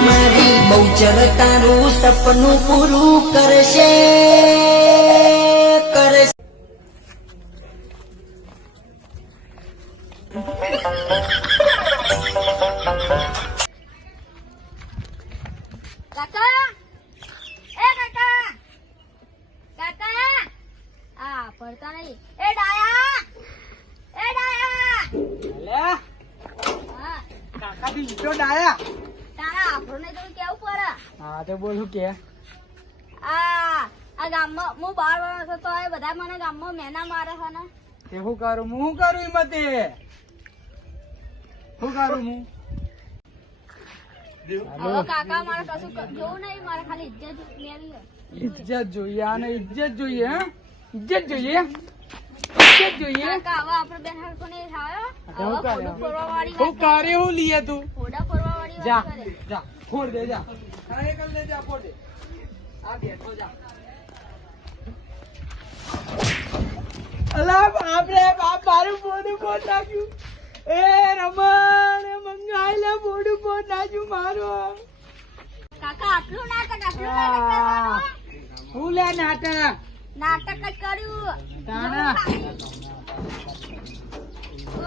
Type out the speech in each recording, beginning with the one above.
મારી બહુચરતાનું સપનું પૂરું કરશે કરશે કાકા એ કાકા કાકા આ પડતા નહીં એ ડાયા અલ્યા હા કાકાથી લીધો ડાયા. તારા આપણને તો કેવું પડે હા તો બોલું કે આ ગામમાં હું 12 વર્ષ હતો એ બધા મને ગામમાં મેના મારે છે ને તે હું કરું એમાં તે શું કરું હું? હવે કાકા મારે કશું જોવું નહીં મારે ખાલી ઇજ્જત લેવી છે. ઇજ્જત જોઈએ આને ઇજ્જત જોઈએ હે ઇજ્જત જોઈએ કાકા હવે આપણે બે હરખો નહીં થાય તો હવે હું કરે? ફોટો ફોરવા વાળી હું કરે હું લીએ તું ફોટા ફોરવા વાળી જા વાત કરે જા ફોડ દે જા ખાય કર લે જા ફોડ દે આ બેઠો જા અલા બાપરે બાપ મારું બોડું ફોડ નાખ્યું એ રમણ એ મંગાઈલા બોડું ફોડ નાખ્યું મારું કાકા આટલું નાટક કરવાનું. હું લે નાટક નાટક જ કર્યું તારા ઓ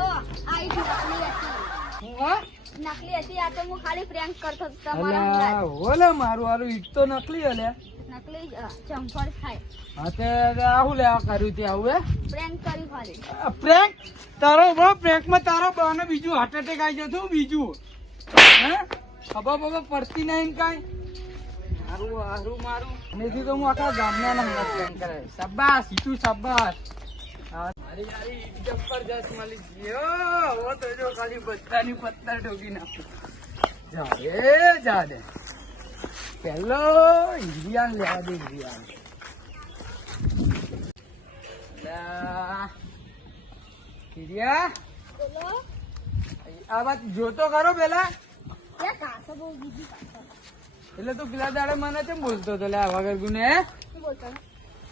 આઈ નકલી હતી હું હા નકલી હતી આ તો હું ખાલી પ્રેન્ક કરતો હતો તમારા અલા હંગાત. ઓલે મારું હારું ઈટ તો નકલી હલે નકલી ચંપલ થાય હા તે આવું લેવા કર્યું તે આવું હે પ્રેન્ક કરી ખાલી પ્રેન્ક તારો બહુ પ્રેન્ક માં તારો બને બીજું હાર્ટ એટેક આવી જતું બીજું હે ખબર બબર પડતી નહીં ને કાંઈ મારું એથી તો હું આખા ગામના નંબર પ્રેન્ક કરે શાબાશ ઈટુ શાબાશ મારી યારી જબરજસ્ત મળી ગયો હો તો જો ખાલી બધાની પત્તર ઠોકી નાખું જા દે પેલો ઇન્ડિયન લેવા દે ઇન્ડિયન બોલો આ વાત જોતો ખરો પેલા ક્યાં કાસો બહુ બીજી કાસો એટલે તું પેલા દાડે મને કેમ બોલતો હતો લે આ વગર ગુને શું બોલતો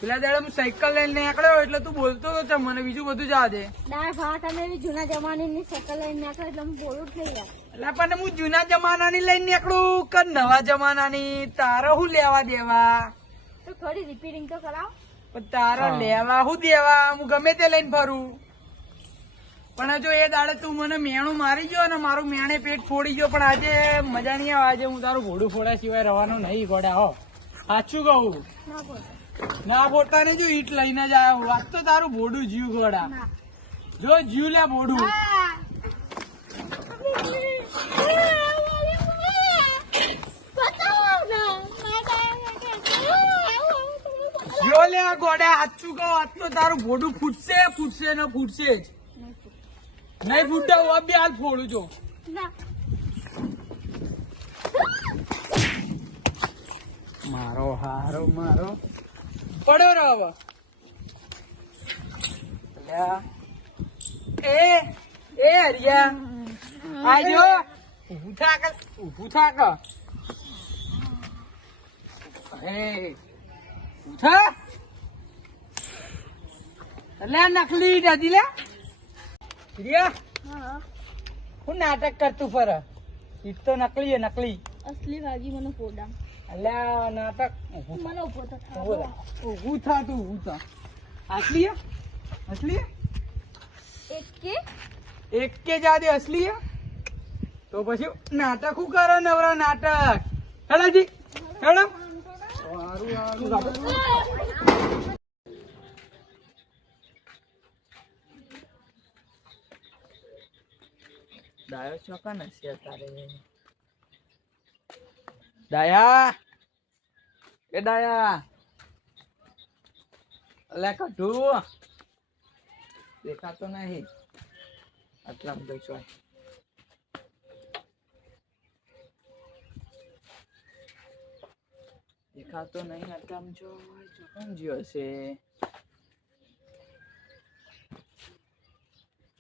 પેલા દાડે હું સાયકલ લઈને નીકળ્યો એટલે તું બોલતો હતો ચમ મને બીજું બધું જવા દે દાળ ભાત અમે એવી જૂના જમાનાની શકલ લઈને નાખો એટલે હું બોલું જ નહીં યાર એટલે પણ હું જૂના જમાનાની લઈને નીકળું કે નવા જમાનાની તારો હું લેવા દેવા તો થોડી રિપેરિંગ તો કરાવ પણ તારા લેવા હું દેવા હું ગમે તે લઈને ફરું પણ જો એ દાડે તું મને મેણું મારી ગયો ને મારું મેણે પેટ ફોડી ગયો પણ આજે મજા નહીં આવે આજે હું તારું ઘોડું ફોડા સિવાય રહેવાનું નહીં ગોડા હો સાચું કહું ના બોલ ના ફોડતા ને જો ઈટ લઈને જ આવ્યો વાત તો તારું ભોડું જીવ ગોડા ના જો જીવ લે ભોડું જો લે આ ગોડા સાચું કહું આજ તો તારું ભોડું ફૂટશે ને ફૂટશે જ નહીં ફૂટતા હું બી હાલ ફોડું છું ના મારો હારો મારો પડ્યો રહો હવે અલ્યા. એ હરિયા આજો ઊભું થા કે એ ઊભું થા એટલે આ નકલી દાદી લે હરિયા હું નાટક કરતું ફર ઈ તો નકલી હે નકલી અસલી ભાગી મને ફોડા અલ્યા નાટક મને ઉભો તો ઊભું થા તું ઊભું થા असली है एक के ज्यादा असली है तो પછી નાટક હું કરો નવરા નાટક હેડો જી હેડો દાયો ચોકા નથી તારે દાયા એ દાયા અલે કઢું દેખાતો નહીં આટલા બધો છો દેખાતો નહીં આટલામ જો ચોકન જ્યો છે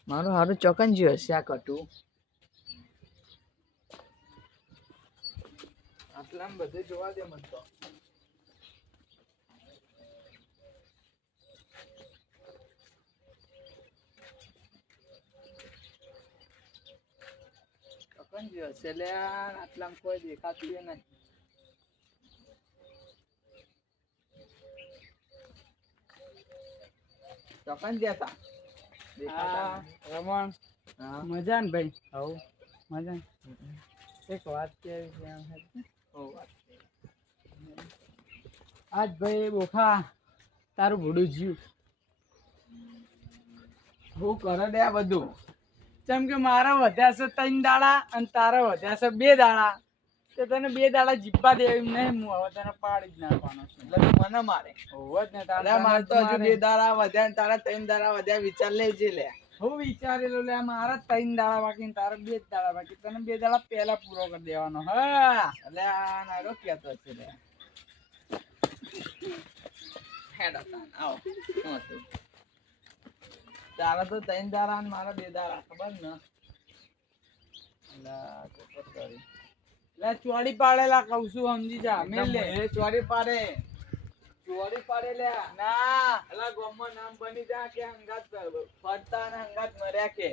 મારું હારું ચોકન જ્યો છે આ કટું આટલામ બધે જોવા દે મને તો ચોકન ગયો છે લે આટલામાં કોઈ દેખાતું ય નહીં ચોકન જતા રમણ મજા ને ભાઈ હવ મજા એક વાત કેવી છે આજ ભાઈ બોખા તારું ભૂડું જીવ હું કરે દે આ બધું જેમ કે મારા વધ્યા છે 3 દાડા અને તારા વધ્યા છે 2 દાડા તો તને 2 દાડા જીપવા દે એમ નહીં હું હવે તને પાડી જ નાખવાનો છું એટલે તું મને મારે હોવ જ ને તારા મારતો હજુ 2 દાડા વધ્યા ને તારા 3 દાડા વધ્યા વિચાર લેજે લે હું વિચારેલો લે મારા 3 દાડા બાકી ને તારા 2 જ દાડા બાકી તને 2 દાડા પહેલા પૂરો કરી દેવાનો હા એટલે આ નારો કહેતો છે લે હેડ આવો હું હતું તારા તો 3 દાડા અને મારા 2 દાડા ખબર ને લે ચોડી પાડેલા કહું છું સમજી જા મેલ લે એ ચોડી પાડે લે ના એલા ગોમમાં નામ બની જા કે હંગાત ફરતા ને હંગાત મર્યા કે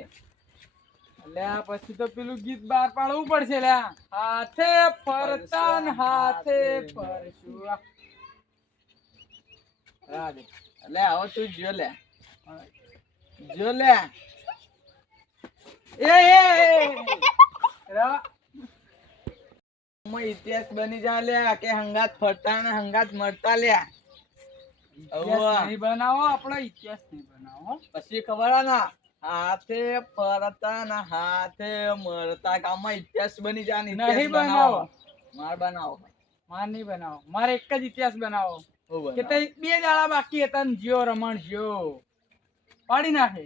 લે પછી તો પેલું ગીત બહાર પાડવું પડશે લે હાથે ફરતા ને હાથે ફરશું રાડે લે આવો તું જો લે ઇતિહાસ બની જા લે કે હંગાત ફરતા ને હંગાત મરતા લે બનાવો આપણો ઇતિહાસ નહીં બનાવો પછી ખબર ના હાથે ફરતા ને હાથે મરતા ગામમાં ઇતિહાસ બની જા નહીં બનાવો માર નહીં બનાવો મારે એક જ ઇતિહાસ બનાવો કે 2 દાડા બાકી હતા ને જીઓ રમણ જીઓ પાડી નાખે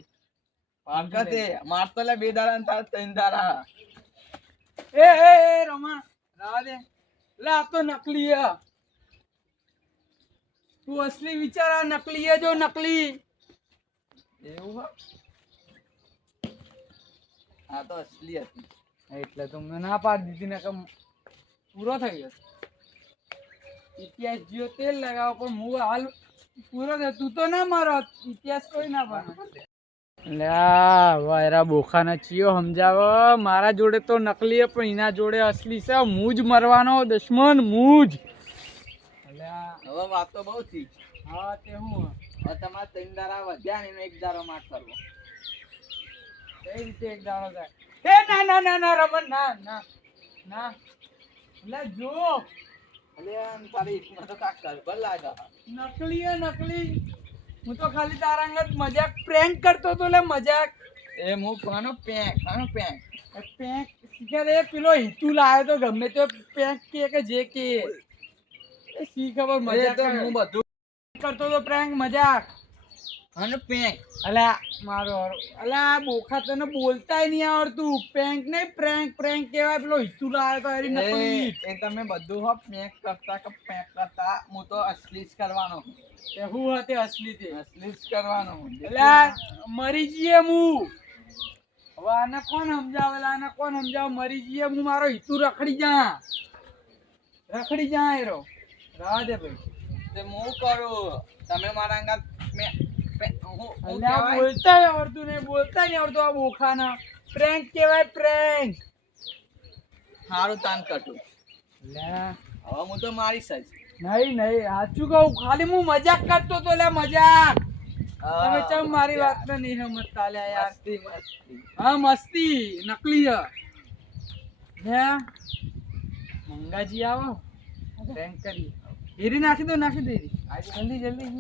પાકતે મારતો લે 2 દાડા ને તાર 3 દાડા એ રમણ રાવા દે લે આ તો નકલી હે તું અસલી વિચારા નકલી હે જો નકલી એવું હે આ તો અસલી હતી એટલે તો મેં ના પાડી દીધી ને કે પૂરો થઈ ગયો ઇતિહાસ જીઓ તેલ લગાવો પણ હું હાલ પૂરો થયો તું તો ના મારો ઇતિહાસ કોઈ ના બને વાયરા બોખાના ચિયો સમજાવો મારા જોડે તો નકલી હે પણ એના જોડે અસલી છે હું જ મરવાનો દુશ્મન હું જ હવે વાત તો બહુ થઈ હા તે હું હવે તમારે 3 દાડા વધ્યા ને એનો 1 દાડો માર કરવો કઈ રીતે 1 દાડો જાય એ ના રમણ ના લે જો અલે તારી ઈસ્મા તો કાક કર લાગે નકલી હું તો ખાલી તારા અંગત મજાક પ્રેન્ક કરતો તો લે મજાક એ હું કોનો પેંક શીખે રે પેલો હિતુ લાયો તો ગમે તો પેંક કે જે કે એ શી ખબર મજાક હું બધું કરતો તો પ્રેન્ક મજાક અને પેંક અલા મારો અલા બોખા તને બોલતાય નહીં આવડતું પેંક નહીં પ્રેન્ક કહેવાય પેલો હિતુ લાયો તો એરી નકલી એ તમે બધું હો પેંક કરતા કે પેંક કરતા હું તો અસલી જ કરવાનો એ હું હતે અસલી જ કરવાનો એટલે મરી જઈએ હું હવે આને કોણ સમજાવે મરી જઈએ હું મારો હિતુ રખડી જા એરો રાહ દે ભાઈ તે હું કરું તમે મારા અંગત બોલતા નહીં આવડતું આ બોખાના પ્રેન્ક કહેવાય પ્રેન્ક સારું તાન કટું લે હવે હું તો મારીશ જ નહીં સાચું કહું ખાલી હું મજાક કરતો તો લે મજાક તમે ચમ મારી વાત ને નહીં સમજતા લે યાર હા મસ્તી નકલી હે મંગાજી આવો પ્રેન્ક કરી હેરી નાખી દો હેરી જલ્દી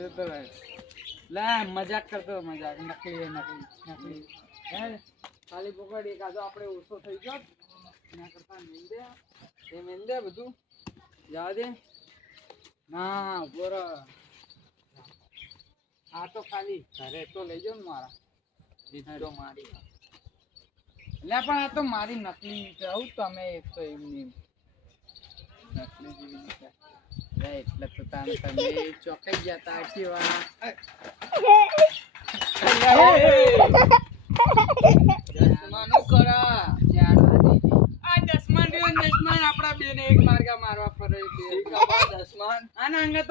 લે મજાક કરતો મજાક નકલી હે ખાલી પકડી કાજો આપણે ઓછો થઈ ગયો એના કરતા મેલ દે બધું જવા દે ના બોર આ તો ખાલી ઘરે તો લઈ જાવ ને મારા દીધો મારી લે પણ આ તો મારી નકલી કહું તમે એક તો એમની નકલી જેવી એટલે તો તમે ચોકાઈ ગયા તા આટલી વાર આપડા બેને એક માર્ગા મારવા ફરે આના અંગત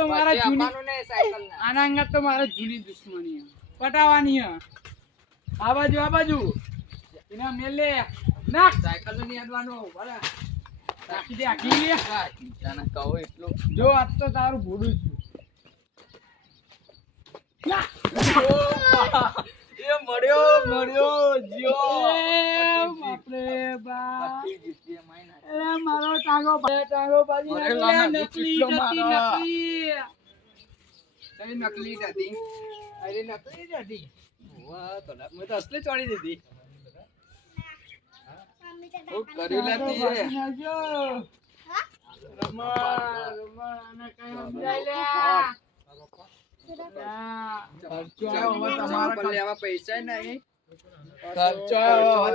તો મારા જૂની દુશ્મની પટાવાની આ બાજુ એના મેલે નાખ સાયકલ નો નહીં અડવાનો ભલે રાખી દે આખી તને કહો એટલું જો આજ તો તારું ભૂડું છું એ મળ્યો જીઓ બાપરે બા એ મારો ટાંગો બાજી નકલી હતી અરે નકલી જ હતી વાહ તો મેં તો અસલી ચોડી દીધી ઓ કરી લેતી હે રમા અને કઈ સમજાય લે ખર્ચો લેવા પૈસા નહીં ખર્ચો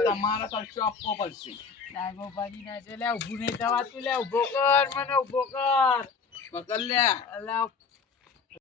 તમારા ખર્ચો આપવો પડશે ડાગો ભાજી ના છે લે ઊભું નહીં થવાતું લે ઊભો કર મને ઊભો કર પકડ લે અલા